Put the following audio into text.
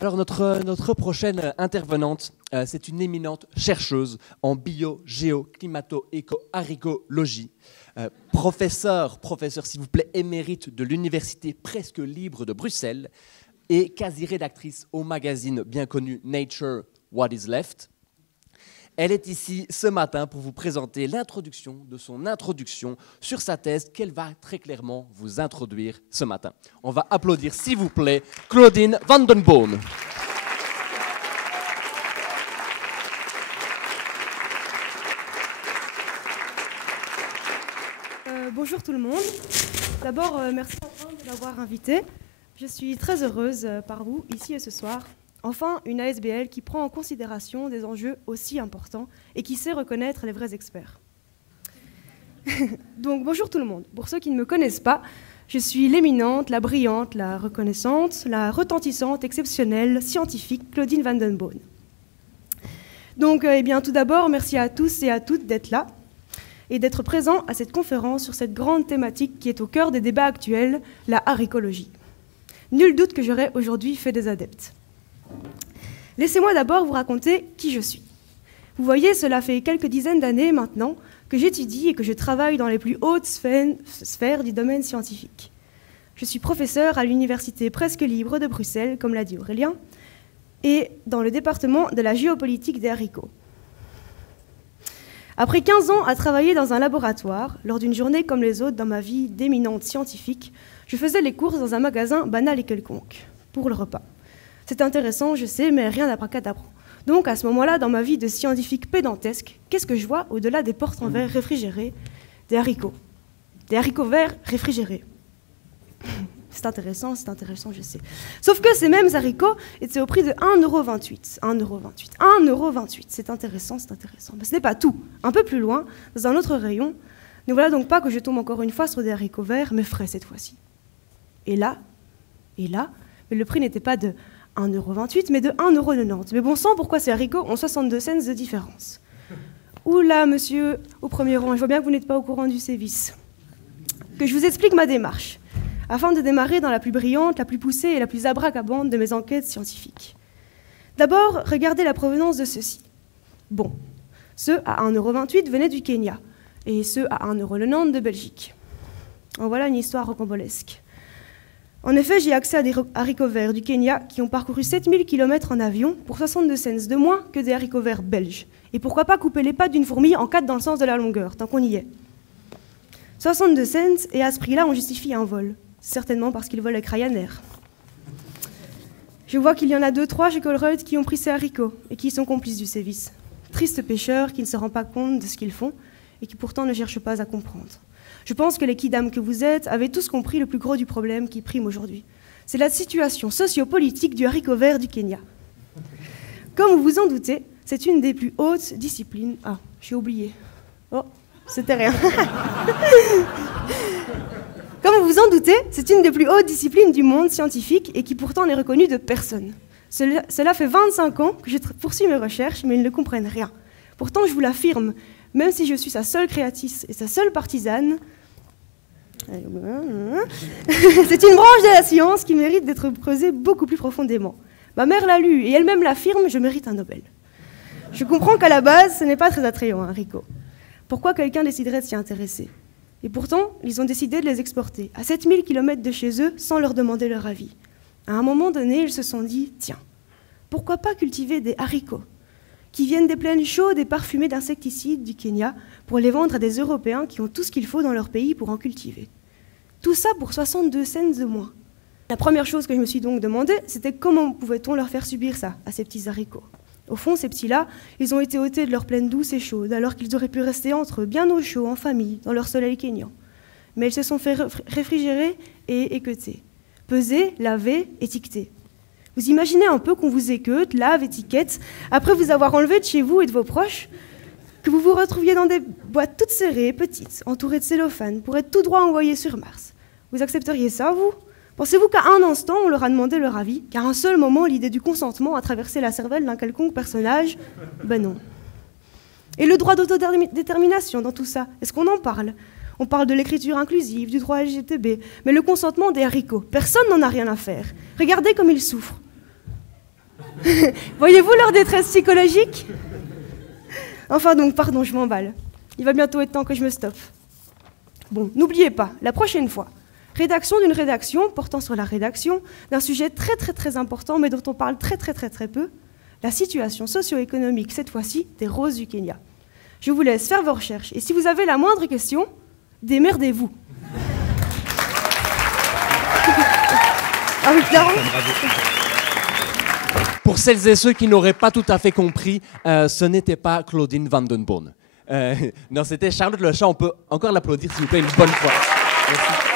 Alors notre prochaine intervenante, c'est une éminente chercheuse en bio, géo, climato, éco, haricologie. Professeur s'il vous plaît, émérite de l'Université presque libre de Bruxelles et quasi-rédactrice au magazine bien connu Nature, What is Left. Elle est ici ce matin pour vous présenter l'introduction de son introduction sur sa thèse qu'elle va très clairement vous introduire ce matin. On va applaudir, s'il vous plaît, Claudine Van den Boom. Bonjour tout le monde. D'abord, merci de m'avoir invitée. Je suis très heureuse par vous, ici et ce soir. Enfin, une ASBL qui prend en considération des enjeux aussi importants et qui sait reconnaître les vrais experts. Donc, bonjour tout le monde. Pour ceux qui ne me connaissent pas, je suis l'éminente, la brillante, la reconnaissante, la retentissante, exceptionnelle, scientifique Claudine Van den Boom. Donc, tout d'abord, merci à tous et à toutes d'être là et d'être présents à cette conférence sur cette grande thématique qui est au cœur des débats actuels, la haricologie. Nul doute que j'aurai aujourd'hui fait des adeptes. Laissez-moi d'abord vous raconter qui je suis. Vous voyez, cela fait quelques dizaines d'années maintenant que j'étudie et que je travaille dans les plus hautes sphères du domaine scientifique. Je suis professeur à l'Université presque libre de Bruxelles, comme l'a dit Aurélien, et dans le département de la géopolitique des haricots. Après 15 ans à travailler dans un laboratoire, lors d'une journée comme les autres dans ma vie d'éminente scientifique, je faisais les courses dans un magasin banal et quelconque, pour le repas. C'est intéressant, je sais, mais rien d'abracadabra. Donc, à ce moment-là, dans ma vie de scientifique pédantesque, qu'est-ce que je vois au-delà des portes en verre réfrigérés? Des haricots. Des haricots verts réfrigérés. C'est intéressant, je sais. Sauf que ces mêmes haricots étaient au prix de 1,28 €. 1,28 €. C'est intéressant. Mais ce n'est pas tout. Un peu plus loin, dans un autre rayon, ne voilà donc pas que je tombe encore une fois sur des haricots verts, mais frais cette fois-ci. Et là, mais le prix n'était pas de 1,28 €, mais de 1,90 €. Mais bon sang, pourquoi ces haricots ont 62 cents de différence? Oula, monsieur, au premier rang, je vois bien que vous n'êtes pas au courant du sévice. Que je vous explique ma démarche, afin de démarrer dans la plus brillante, la plus poussée et la plus abracadabante de mes enquêtes scientifiques. D'abord, regardez la provenance de ceux-ci. Bon, ceux à 1,28 € venaient du Kenya, et ceux à 1,90 € de Belgique. En voilà une histoire rocambolesque. En effet, j'ai accès à des haricots verts du Kenya qui ont parcouru 7000 km en avion pour 62 cents de moins que des haricots verts belges. Et pourquoi pas couper les pattes d'une fourmi en 4 dans le sens de la longueur, tant qu'on y est. 62 cents, et à ce prix-là, on justifie un vol. Certainement parce qu'ils volent avec Ryanair. Je vois qu'il y en a 2-3 chez Colruyt qui ont pris ces haricots et qui sont complices du sévice. Tristes pêcheurs qui ne se rendent pas compte de ce qu'ils font et qui pourtant ne cherchent pas à comprendre. Je pense que les kidams que vous êtes avez tous compris le plus gros du problème qui prime aujourd'hui. C'est la situation sociopolitique du haricot vert du Kenya. Comme vous vous en doutez, c'est une des plus hautes disciplines... Ah, j'ai oublié. Oh, c'était rien. Comme vous vous en doutez, c'est une des plus hautes disciplines du monde scientifique et qui pourtant n'est reconnue de personne. Cela fait 25 ans que je poursuis mes recherches, mais ils ne comprennent rien. Pourtant, je vous l'affirme, même si je suis sa seule créatrice et sa seule partisane, c'est une branche de la science qui mérite d'être creusée beaucoup plus profondément. Ma mère l'a lu et elle-même l'affirme, je mérite un Nobel. Je comprends qu'à la base, ce n'est pas très attrayant, un haricot. Pourquoi quelqu'un déciderait de s'y intéresser? Et pourtant, ils ont décidé de les exporter à 7000 km de chez eux sans leur demander leur avis. À un moment donné, ils se sont dit, tiens, pourquoi pas cultiver des haricots qui viennent des plaines chaudes et parfumées d'insecticides du Kenya pour les vendre à des Européens qui ont tout ce qu'il faut dans leur pays pour en cultiver. Tout ça pour 62 cents de moins. La première chose que je me suis donc demandé, c'était comment pouvait-on leur faire subir ça à ces petits haricots. Au fond, ces petits-là, ils ont été ôtés de leur plaine douce et chaude, alors qu'ils auraient pu rester entre eux, bien au chaud, en famille, dans leur soleil kényan. Mais ils se sont fait réfrigérer et équeuter. Peser, laver, étiqueter. Vous imaginez un peu qu'on vous équeute, lave, étiquette, après vous avoir enlevé de chez vous et de vos proches, que vous vous retrouviez dans des boîtes toutes serrées, petites, entourées de cellophane, pour être tout droit envoyées sur Mars. Vous accepteriez ça, vous? Pensez-vous qu'à un instant, on leur a demandé leur avis, qu'à un seul moment, l'idée du consentement a traversé la cervelle d'un quelconque personnage? Ben non. Et le droit d'autodétermination dans tout ça, est-ce qu'on en parle? On parle de l'écriture inclusive, du droit LGTB, mais le consentement des haricots, personne n'en a rien à faire. Regardez comme ils souffrent. Voyez-vous leur détresse psychologique? Enfin donc, pardon, je m'emballe. Il va bientôt être temps que je me stoppe. Bon, n'oubliez pas, la prochaine fois, rédaction d'une rédaction portant sur la rédaction d'un sujet très important, mais dont on parle très peu, la situation socio-économique, cette fois-ci, des roses du Kenya. Je vous laisse faire vos recherches, et si vous avez la moindre question, démerdez-vous. Ah oui, clairement. Pour celles et ceux qui n'auraient pas tout à fait compris, ce n'était pas Claudine Vandenborn. Non, c'était Charlotte Lechat. On peut encore l'applaudir, s'il vous plaît, une bonne fois. Merci.